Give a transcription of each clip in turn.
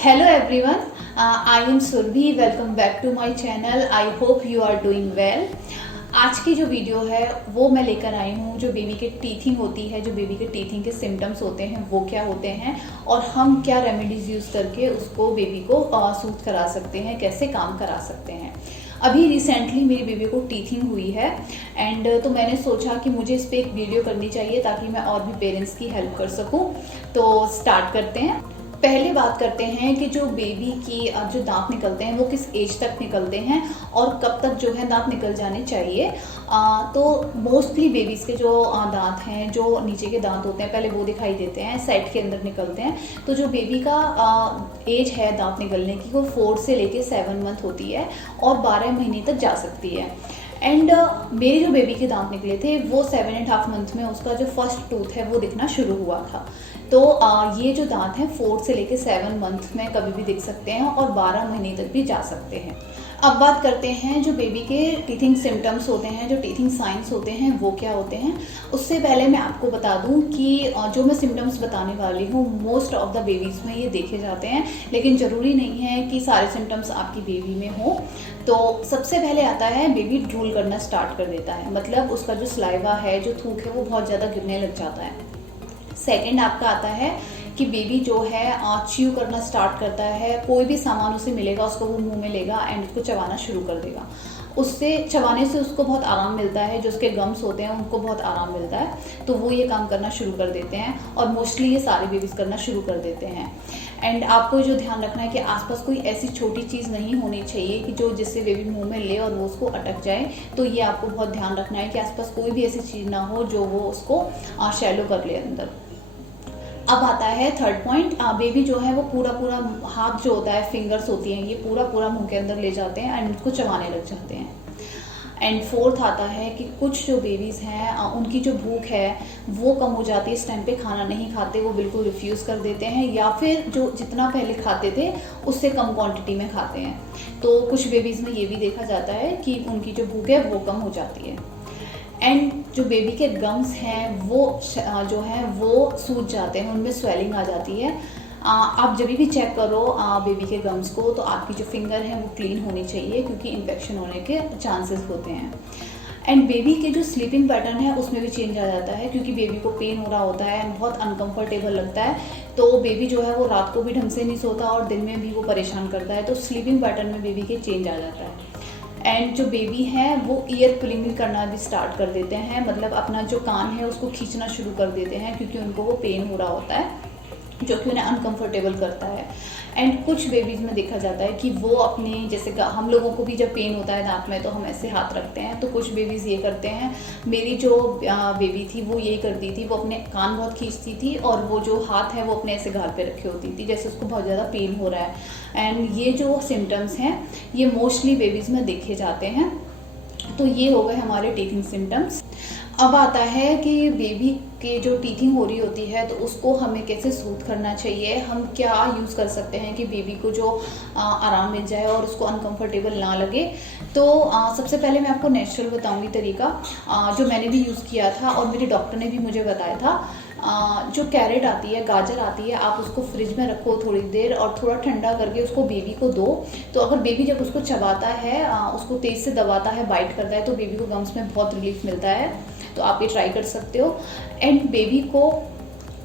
Hello everyone, I am Surbi. Welcome back to my channel. I hope you are doing well. आज की जो video है वो मैं लेकर आई हूँ जो बेबी के टीथिंग होती है, जो बेबी के टीथिंग के सिम्टम्स होते हैं वो क्या होते हैं और हम क्या रेमेडीज़ यूज़ करके उसको बेबी को सूथ करा सकते हैं, कैसे काम करा सकते हैं। अभी रिसेंटली मेरी बेबी को टीथिंग हुई है एंड तो मैंने सोचा कि मुझे इस पर एक वीडियो करनी चाहिए ताकि मैं और भी पेरेंट्स की हेल्प कर सकूँ। तो स्टार्ट करते हैं। पहले बात करते हैं कि जो बेबी की जो दांत निकलते हैं वो किस एज तक निकलते हैं और कब तक जो है दांत निकल जाने चाहिए। तो मोस्टली बेबीज़ के जो दांत हैं, जो नीचे के दांत होते हैं पहले वो दिखाई देते हैं, साइड के अंदर निकलते हैं। तो जो बेबी का एज है दांत निकलने की वो 4 से लेके 7 मंथ होती है और 12 महीने तक जा सकती है। एंड मेरे जो बेबी के दांत निकले थे वो 7.5 मंथ में उसका जो फर्स्ट टूथ है वो दिखना शुरू हुआ था। तो ये जो दांत हैं 4 से लेकर 7 मंथ में कभी भी दिख सकते हैं और 12 महीने तक भी जा सकते हैं। अब बात करते हैं जो बेबी के टीथिंग सिम्टम्स होते हैं, जो टीथिंग साइंस होते हैं वो क्या होते हैं। उससे पहले मैं आपको बता दूं कि जो मैं सिम्टम्स बताने वाली हूँ मोस्ट ऑफ द बेबीज़ में ये देखे जाते हैं, लेकिन ज़रूरी नहीं है कि सारे सिम्टम्स आपकी बेबी में हो। तो सबसे पहले आता है बेबी ड्रूल करना स्टार्ट कर देता है, मतलब उसका जो स्लाइवा है, जो थूक है वो बहुत ज़्यादा गिरने लग जाता है। सेकंड आपका आता है कि बेबी जो है च्यू करना स्टार्ट करता है, कोई भी सामान उसे मिलेगा उसको वो मुंह में लेगा एंड उसको चबाना शुरू कर देगा। उससे चबाने से उसको बहुत आराम मिलता है, जो उसके गम्स होते हैं उनको बहुत आराम मिलता है, तो वो ये काम करना शुरू कर देते हैं और मोस्टली ये सारे बेबीज़ करना शुरू कर देते हैं। एंड आपको जो ध्यान रखना है कि आसपास कोई ऐसी छोटी चीज़ नहीं होनी चाहिए कि जो जिससे बेबी मुंह में ले और वो उसको अटक जाए। तो ये आपको बहुत ध्यान रखना है कि आसपास कोई भी ऐसी चीज़ ना हो जो वो उसको शैलो कर ले अंदर। अब आता है थर्ड पॉइंट, बेबी जो है वो पूरा हाथ जो होता है, फिंगर्स होती हैं, ये पूरा मुंह के अंदर ले जाते हैं एंड उसको चबाने लग जाते हैं। एंड फोर्थ आता है कि कुछ जो बेबीज़ हैं उनकी जो भूख है वो कम हो जाती है, इस टाइम पे खाना नहीं खाते, वो बिल्कुल रिफ्यूज़ कर देते हैं या फिर जो जितना पहले खाते थे उससे कम क्वांटिटी में खाते हैं। तो कुछ बेबीज़ में ये भी देखा जाता है कि उनकी जो भूख है वो कम हो जाती है। एंड जो बेबी के गम्स हैं वो जो हैं वो सूज जाते हैं, उनमें स्वेलिंग आ जाती है। आप जब भी चेक करो बेबी के गम्स को तो आपकी जो फिंगर है वो क्लीन होनी चाहिए क्योंकि इन्फेक्शन होने के चांसेस होते हैं। एंड बेबी के जो स्लीपिंग पैटर्न है उसमें भी चेंज आ जाता है क्योंकि बेबी को पेन हो रहा होता है एंड बहुत अनकंफर्टेबल लगता है, तो बेबी जो है वो रात को भी ढंग से नहीं सोता और दिन में भी वो परेशान करता है, तो स्लीपिंग पैटर्न में बेबी के चेंज आ जाता है। एंड जो बेबी है वो ईयर पुलिंग करना भी स्टार्ट कर देते हैं, मतलब अपना जो कान है उसको खींचना शुरू कर देते हैं क्योंकि उनको वो पेन हो रहा होता है जो कि उन्हें अनकंफर्टेबल करता है। एंड कुछ बेबीज़ में देखा जाता है कि वो अपने जैसे हम लोगों को भी जब पेन होता है दांत में तो हम ऐसे हाथ रखते हैं, तो कुछ बेबीज़ ये करते हैं। मेरी जो बेबी थी वो ये करती थी, वो अपने कान बहुत खींचती थी और वो जो हाथ है वो अपने ऐसे गाल पे रखे होती थी जैसे उसको बहुत ज़्यादा पेन हो रहा है। एंड ये जो सिम्टम्स हैं ये मोस्टली बेबीज़ में देखे जाते हैं। तो ये हो गए हमारे टीथिंग सिम्टम्स। अब आता है कि बेबी के जो टीथिंग हो रही होती है तो उसको हमें कैसे सूथ करना चाहिए, हम क्या यूज़ कर सकते हैं कि बेबी को जो आराम मिल जाए और उसको अनकंफर्टेबल ना लगे। तो सबसे पहले मैं आपको नेचुरल बताऊंगी तरीका जो मैंने भी यूज़ किया था और मेरे डॉक्टर ने भी मुझे बताया था। जो कैरेट आती है, गाजर आती है, आप उसको फ्रिज में रखो थोड़ी देर और थोड़ा ठंडा करके उसको बेबी को दो। तो अगर बेबी जब उसको चबाता है, उसको तेज़ से दबाता है, बाइट करता है, तो बेबी को गम्स में बहुत रिलीफ मिलता है। तो आप ये ट्राई कर सकते हो। एंड बेबी को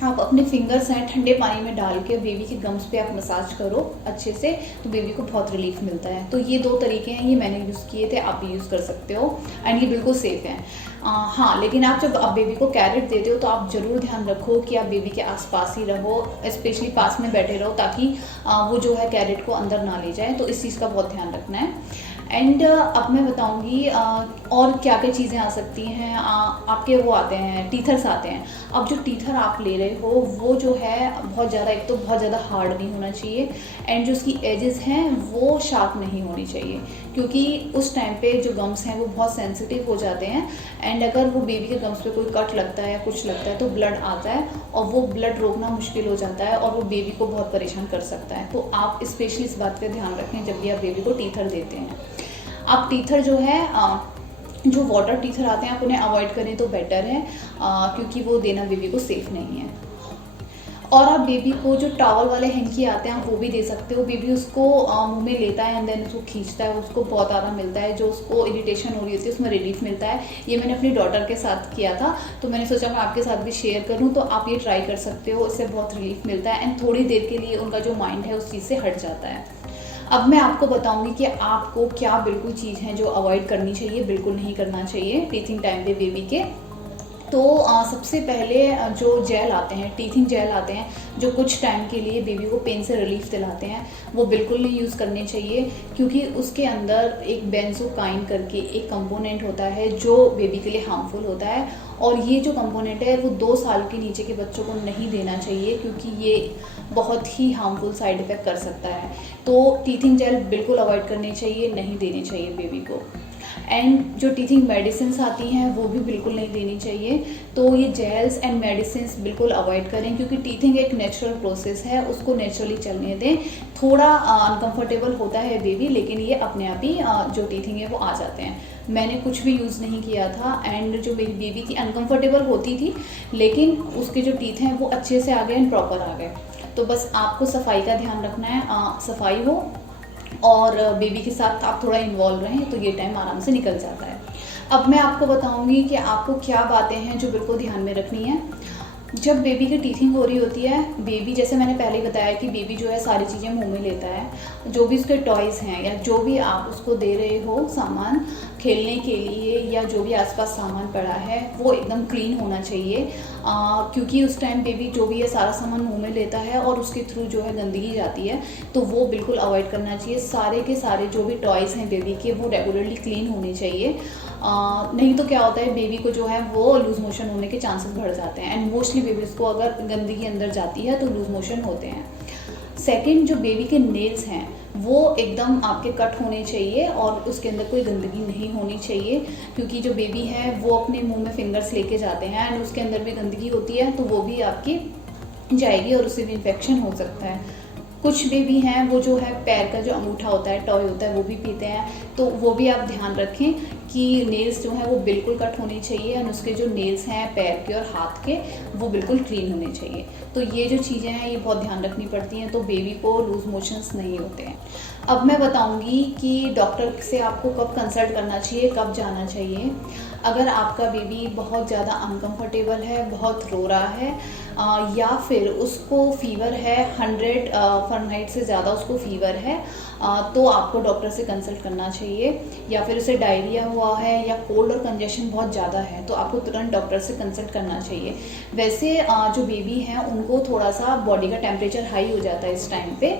आप अपने फिंगर्स हैं ठंडे पानी में डाल के बेबी के गम्स पे आप मसाज करो अच्छे से, तो बेबी को बहुत रिलीफ मिलता है। तो ये 2 तरीके हैं, ये मैंने यूज़ किए थे, आप भी यूज़ कर सकते हो एंड ये बिल्कुल सेफ़ हैं। हाँ, लेकिन आप जब आप बेबी को कैरेट देते हो तो आप ज़रूर ध्यान रखो कि आप बेबी के आसपास ही रहो, स्पेशली पास में बैठे रहो ताकि वो जो है कैरेट को अंदर ना ले जाए, तो इस चीज़ का बहुत ध्यान रखना है। एंड अब मैं बताऊंगी और क्या क्या चीज़ें आ सकती हैं। आपके वो आते हैं टीथर्स आते हैं। अब जो टीथर आप ले रहे हो वो जो है बहुत ज़्यादा, एक तो बहुत ज़्यादा हार्ड नहीं होना चाहिए एंड जो उसकी एजेस हैं वो शार्प नहीं होनी चाहिए क्योंकि उस टाइम पे जो गम्स हैं वो बहुत सेंसिटिव हो जाते हैं एंड अगर वो बेबी के गम्स पे कोई कट लगता है या कुछ लगता है तो ब्लड आता है और वो ब्लड रोकना मुश्किल हो जाता है और वो बेबी को बहुत परेशान कर सकता है। तो आप स्पेशली इस बात का ध्यान रखें जब भी आप बेबी को टीथर देते हैं। आप टीथर जो है जो वाटर टीथर आते हैं आप उन्हें अवॉइड करें तो बेटर है क्योंकि वो देना बेबी को सेफ़ नहीं है। और आप बेबी को जो टॉवल वाले हैंकी आते हैं आप वो भी दे सकते हो। बेबी उसको मुंह में लेता है एंड देन उसको खींचता है, उसको बहुत आराम मिलता है, जो उसको इरिटेशन हो रही होती है उसमें रिलीफ मिलता है। ये मैंने अपनी डॉटर के साथ किया था, तो मैंने सोचा मैं आपके साथ भी शेयर करूँ, तो आप ये ट्राई कर सकते हो, इससे बहुत रिलीफ मिलता है एंड थोड़ी देर के लिए उनका जो माइंड है उस चीज़ से हट जाता है। अब मैं आपको बताऊंगी कि आपको क्या बिल्कुल चीज़ है जो अवॉइड करनी चाहिए, बिल्कुल नहीं करना चाहिए टीथिंग टाइम पे बेबी के। तो सबसे पहले जो जेल आते हैं, टीथिंग जेल आते हैं, जो कुछ टाइम के लिए बेबी को पेन से रिलीफ दिलाते हैं, वो बिल्कुल नहीं यूज़ करने चाहिए, क्योंकि उसके अंदर एक बेंजोकाइन करके एक कंपोनेंट होता है जो बेबी के लिए हार्मफुल होता है। और ये जो कंपोनेंट है वो 2 साल के नीचे के बच्चों को नहीं देना चाहिए, क्योंकि ये बहुत ही हार्मफुल साइड इफ़ेक्ट कर सकता है। तो टीथिंग जेल बिल्कुल अवॉइड करने चाहिए, नहीं देने चाहिए बेबी को। एंड जो टीथिंग मेडिसिन आती हैं वो भी बिल्कुल नहीं देनी चाहिए। तो ये जेल्स एंड मेडिसिन बिल्कुल अवॉइड करें, क्योंकि टीथिंग एक नेचुरल प्रोसेस है, उसको नेचुरली चलने दें। थोड़ा अनकंफर्टेबल होता है बेबी, लेकिन ये अपने आप ही जो टीथिंग है वो आ जाते हैं। मैंने कुछ भी यूज़ नहीं किया था एंड जो मेरी बेबी थी अनकंफर्टेबल होती थी, लेकिन उसके जो टीथ हैं वो अच्छे से आ गए एंड प्रॉपर आ गए। तो बस आपको सफाई का ध्यान रखना है, सफाई हो और बेबी के साथ आप थोड़ा इन्वॉल्व रहें, तो ये टाइम आराम से निकल जाता है। अब मैं आपको बताऊंगी कि आपको क्या बातें हैं जो बिल्कुल ध्यान में रखनी है जब बेबी की टीथिंग हो रही होती है। बेबी, जैसे मैंने पहले बताया कि बेबी जो है सारी चीज़ें मुंह में लेता है। जो भी उसके टॉयज़ हैं या जो भी आप उसको दे रहे हो सामान खेलने के लिए, या जो भी आसपास सामान पड़ा है, वो एकदम क्लीन होना चाहिए, क्योंकि उस टाइम बेबी जो भी है सारा सामान मुंह में लेता है और उसके थ्रू जो है गंदगी जाती है, तो वो बिल्कुल अवॉइड करना चाहिए। सारे के सारे जो भी टॉयज़ हैं बेबी के वो रेगुलरली क्लीन होने चाहिए। नहीं तो क्या होता है, बेबी को जो है वो लूज मोशन होने के चांसेस बढ़ जाते हैं एंड मोस्टली बेबीज़ को अगर गंदगी अंदर जाती है तो लूज मोशन होते हैं। सेकंड, जो बेबी के नेल्स हैं वो एकदम आपके कट होने चाहिए और उसके अंदर कोई गंदगी नहीं होनी चाहिए, क्योंकि जो बेबी है वो अपने मुंह में फिंगर्स लेके जाते हैं एंड उसके अंदर भी गंदगी होती है, तो वो भी आपकी जाएगी और उससे भी इन्फेक्शन हो सकता है। कुछ बेबी हैं वो जो है पैर का जो अंगूठा होता है, टॉय होता है, वो भी पीते हैं, तो वो भी आप ध्यान रखें कि नेल्स जो हैं वो बिल्कुल कट होने चाहिए और उसके जो नेल्स हैं पैर के और हाथ के वो बिल्कुल क्लीन होने चाहिए। तो ये जो चीज़ें हैं ये बहुत ध्यान रखनी पड़ती हैं, तो बेबी को लूज मोशंस नहीं होते हैं। अब मैं बताऊंगी कि डॉक्टर से आपको कब कंसल्ट करना चाहिए, कब जाना चाहिए। अगर आपका बेबी बहुत ज़्यादा अनकंफर्टेबल है, बहुत रो रहा है, या फिर उसको फीवर है 100 फ़ारेनहाइट से ज़्यादा उसको फीवर है, तो आपको डॉक्टर से कंसल्ट करना चाहिए। या फिर उसे डायरिया हुआ है या कोल्ड और कंजेशन बहुत ज़्यादा है, तो आपको तुरंत डॉक्टर से कंसल्ट करना चाहिए। वैसे जो बेबी हैं उनको थोड़ा सा बॉडी का टेम्परेचर हाई हो जाता है इस टाइम पे,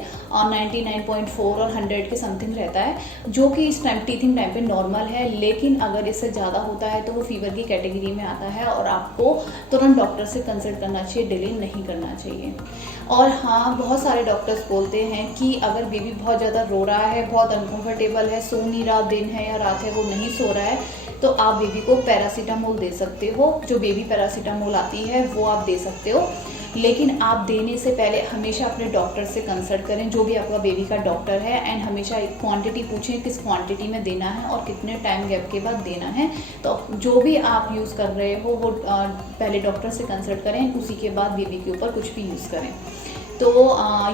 99.4 और 100 के समथिंग रहता है, जो कि इस टाइम टीथिंग टाइम पे नॉर्मल है। लेकिन अगर इससे ज़्यादा होता है तो वो फीवर की कैटेगरी में आता है और आपको तुरंत डॉक्टर से कंसल्ट करना चाहिए, डिले नहीं करना चाहिए। और हाँ, बहुत सारे डॉक्टर्स बोलते हैं कि अगर बेबी बहुत ज़्यादा रो रहा है, बहुत अनकंफर्टेबल है, सो नहीं रहा, दिन है या रात है वो नहीं सो रहा है, तो आप बेबी को पैरासीटामोल दे सकते हो। जो बेबी पैरासीटामोल आती है वो आप दे सकते हो, लेकिन आप देने से पहले हमेशा अपने डॉक्टर से कंसल्ट करें, जो भी आपका बेबी का डॉक्टर है, एंड हमेशा एक क्वांटिटी पूछें किस क्वांटिटी में देना है और कितने टाइम गैप के बाद देना है। तो जो भी आप यूज़ कर रहे हो वो पहले डॉक्टर से कंसल्ट करें, उसी के बाद बेबी के ऊपर कुछ भी यूज़ करें। तो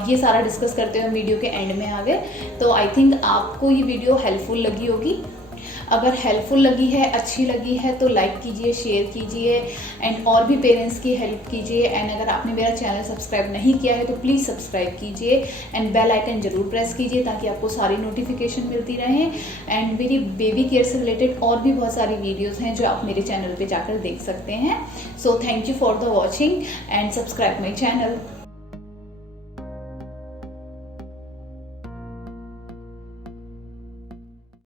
ये सारा डिस्कस करते हुए वीडियो के एंड में आ गए। तो आई थिंक आपको ये वीडियो हेल्पफुल लगी होगी। अगर हेल्पफुल लगी है, अच्छी लगी है, तो लाइक कीजिए, शेयर कीजिए एंड और भी पेरेंट्स की हेल्प कीजिए। एंड अगर आपने मेरा चैनल सब्सक्राइब नहीं किया है तो प्लीज़ सब्सक्राइब कीजिए एंड बेल आइकन ज़रूर प्रेस कीजिए, ताकि आपको सारी नोटिफिकेशन मिलती रहें। एंड मेरी बेबी केयर से रिलेटेड और भी बहुत सारी वीडियोज़ हैं जो आप मेरे चैनल पर जाकर देख सकते हैं। So thank you for the watching and subscribe my channel.